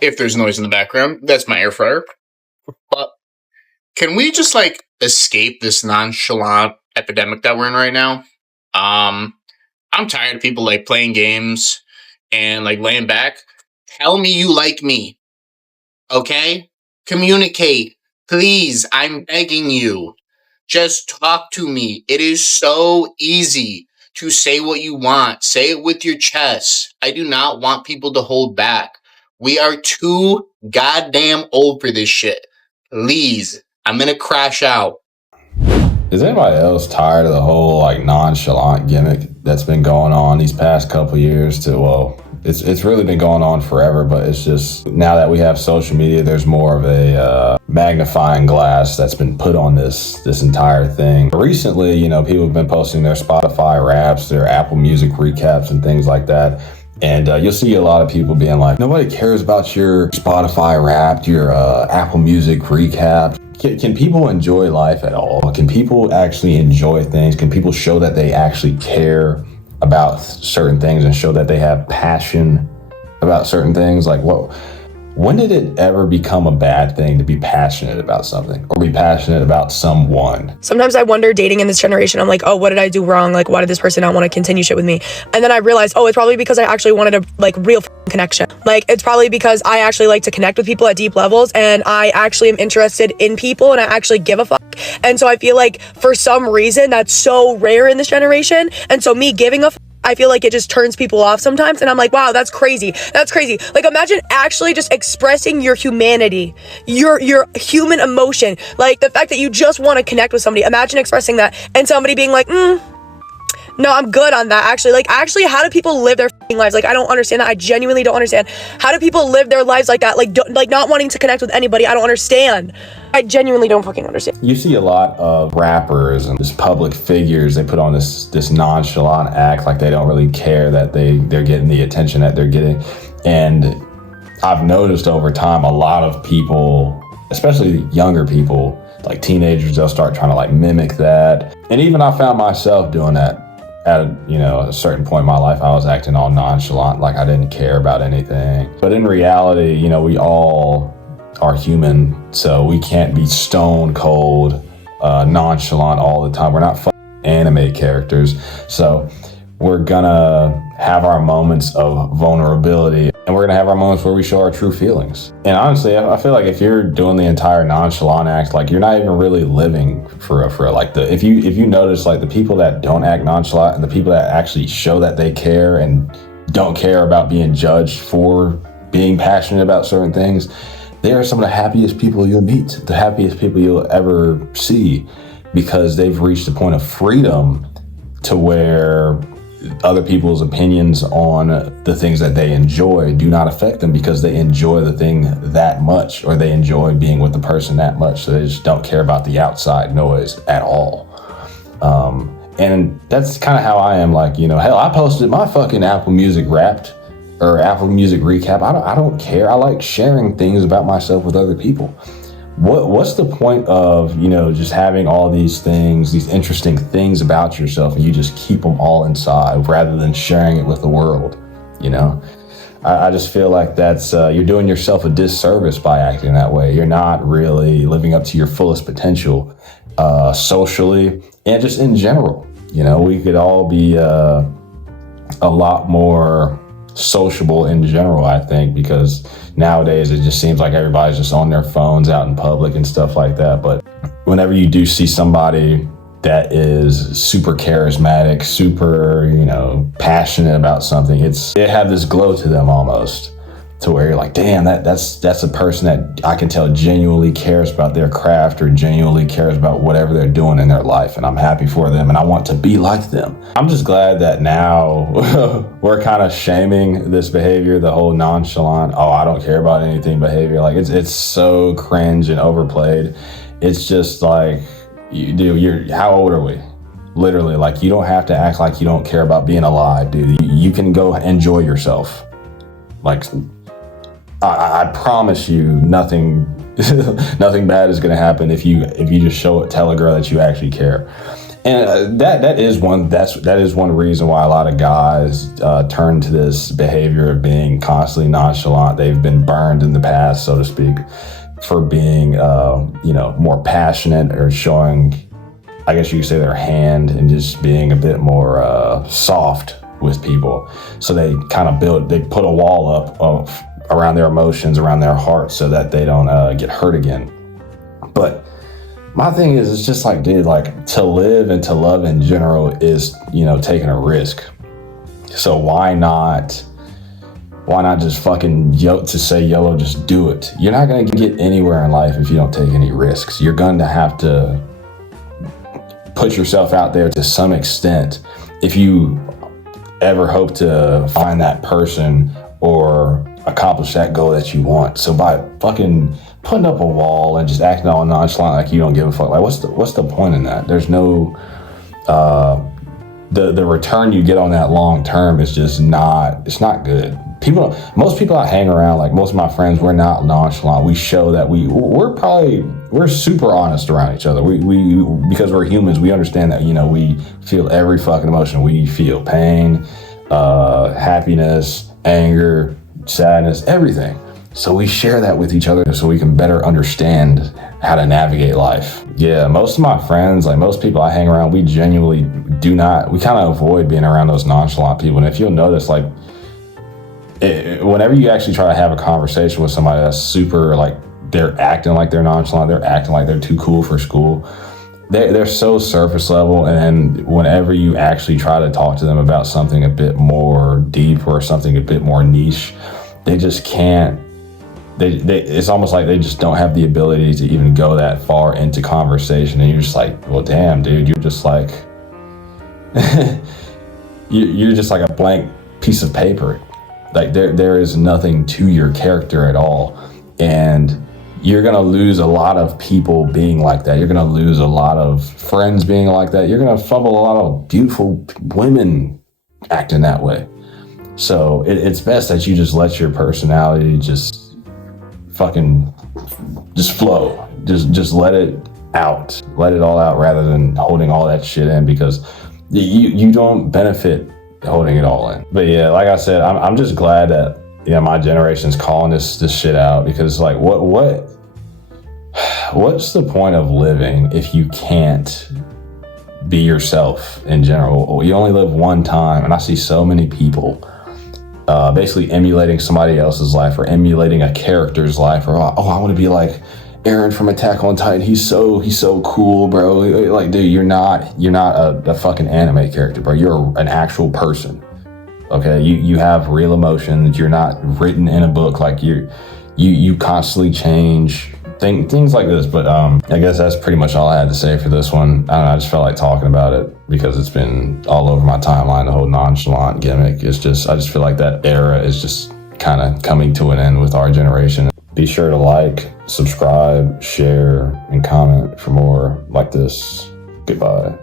if there's noise in the background, that's my air fryer. But can we just like escape this nonchalant epidemic that we're in right now? I'm tired of people like playing games and like laying back. Tell me you like me, okay? Communicate, please. I'm begging you. Just talk to me. It is so easy to say what you want. Say it with your chest. I do not want people to hold back. We are too goddamn old for this shit. Please. I'm gonna crash out. Is anybody else tired of the whole like nonchalant gimmick that's been going on these past couple years? It's really been going on forever, but it's just now that we have social media, there's more of a magnifying glass that's been put on this entire thing. Recently, you know, people have been posting their Spotify raps, their Apple Music recaps, and things like that. And you'll see a lot of people being like, nobody cares about your Spotify Wrapped, your Apple Music recap. Can people enjoy life at all? Can people actually enjoy things? Can people show that they actually care about certain things and show that they have passion about certain things? Like, when did it ever become a bad thing to be passionate about something or be passionate about someone? Sometimes I wonder, dating in this generation, I'm like, oh, what did I do wrong? Like, why did this person not want to continue shit with me? And then I realized, oh, it's probably because I actually wanted a like real connection. Like, it's probably because I actually like to connect with people at deep levels, and I actually am interested in people, and I actually give a fuck. And so I feel like for some reason that's so rare in this generation. And so me giving a fuck, I feel like it just turns people off sometimes. And I'm like, wow, that's crazy. That's crazy. Like, imagine actually just expressing your humanity, your human emotion. Like, the fact that you just want to connect with somebody. Imagine expressing that and somebody being like, no, I'm good on that. Actually, how do people live their lives? Like, I don't understand that. I genuinely don't understand. How do people live their lives like that? Like not wanting to connect with anybody. I don't understand. I genuinely don't fucking understand. You see a lot of rappers and just public figures, they put on this nonchalant act like they don't really care that they're getting the attention that they're getting. And I've noticed over time a lot of people, especially younger people, like teenagers, they'll start trying to like mimic that. And even I found myself doing that. At a certain point in my life, I was acting all nonchalant, like I didn't care about anything. But in reality, you know, we all are human, so we can't be stone cold, nonchalant all the time. We're not anime characters, so we're gonna have our moments of vulnerability, and we're gonna have our moments where we show our true feelings. And honestly, I feel like if you're doing the entire nonchalant act, like you're not even really living for real. Like if you notice, like the people that don't act nonchalant and the people that actually show that they care and don't care about being judged for being passionate about certain things, they are some of the happiest people you'll meet, the happiest people you'll ever see, because they've reached a point of freedom to where other people's opinions on the things that they enjoy do not affect them, because they enjoy the thing that much, or they enjoy being with the person that much. So they just don't care about the outside noise at all. And that's kind of how I am. Like, you know, hell, I posted my fucking Apple Music Wrapped or Apple Music recap. I don't care. I like sharing things about myself with other people. What's the point of, you know, just having all these things, these interesting things about yourself, and you just keep them all inside rather than sharing it with the world? You know, I just feel like that's you're doing yourself a disservice by acting that way. You're not really living up to your fullest potential socially and just in general. You know, we could all be a lot more sociable in general, I think, because nowadays it just seems like everybody's just on their phones out in public and stuff like that. But whenever you do see somebody that is super charismatic, super, you know, passionate about something, they have this glow to them almost, to where you're like, damn, that's a person that I can tell genuinely cares about their craft or genuinely cares about whatever they're doing in their life, and I'm happy for them and I want to be like them. I'm just glad that now we're kind of shaming this behavior, the whole nonchalant, oh, I don't care about anything behavior. Like it's so cringe and overplayed. It's just like, how old are we? Literally, like, you don't have to act like you don't care about being alive, dude. You can go enjoy yourself. Like, I promise you, nothing bad is gonna happen if you just tell a girl that you actually care. And that is one reason why a lot of guys turn to this behavior of being constantly nonchalant. They've been burned in the past, so to speak, for being more passionate or showing, I guess you could say, their hand, and just being a bit more soft with people. So they kind of put a wall up around their emotions, around their heart, so that they don't get hurt again. But my thing is, it's just like, dude, like, to live and to love in general is, taking a risk. So why not just fucking YOLO, just do it. You're not going to get anywhere in life if you don't take any risks. You're going to have to put yourself out there to some extent if you ever hope to find that person or accomplish that goal that you want. So by fucking putting up a wall and just acting all nonchalant like you don't give a fuck, like what's the point in that? There's no the return you get on that long term is just not, it's not good. Most people I hang around, like most of my friends, we're not nonchalant. We show that we're super honest around each other. We because we're humans, we understand that, we feel every fucking emotion. We feel pain, happiness, anger, sadness, everything. So we share that with each other so we can better understand how to navigate life. Yeah, most of my friends, like most people I hang around, we genuinely we kind of avoid being around those nonchalant people. And if you'll notice, like, whenever you actually try to have a conversation with somebody that's super, like, they're acting like they're nonchalant, they're acting like they're too cool for school, they're so surface level. And whenever you actually try to talk to them about something a bit more deep or something a bit more niche, they just can't. It's almost like they just don't have the ability to even go that far into conversation. And you're just like, well, damn, dude, you're just like, you're just like a blank piece of paper. Like there is nothing to your character at all. And you're going to lose a lot of people being like that. You're going to lose a lot of friends being like that. You're going to fumble a lot of beautiful women acting that way. So it's best that you just let your personality just flow. Just let it out. Let it all out rather than holding all that shit in, because you don't benefit holding it all in. But yeah, like I said, I'm just glad that my generation's calling this shit out, because like what's the point of living if you can't be yourself in general? You only live one time, and I see so many people basically emulating somebody else's life or emulating a character's life, or I want to be like Aaron from Attack on Titan. He's so cool, bro. Like, dude, you're not a fucking anime character, bro. You're an actual person. Okay, you have real emotions. You're not written in a book. Like you constantly change things like this. But I guess that's pretty much all I had to say for this one. I don't know, I just felt like talking about it because it's been all over my timeline, the whole nonchalant gimmick. I just feel like that era is just kind of coming to an end with our generation. Be sure to like, subscribe, share, and comment for more like this. Goodbye.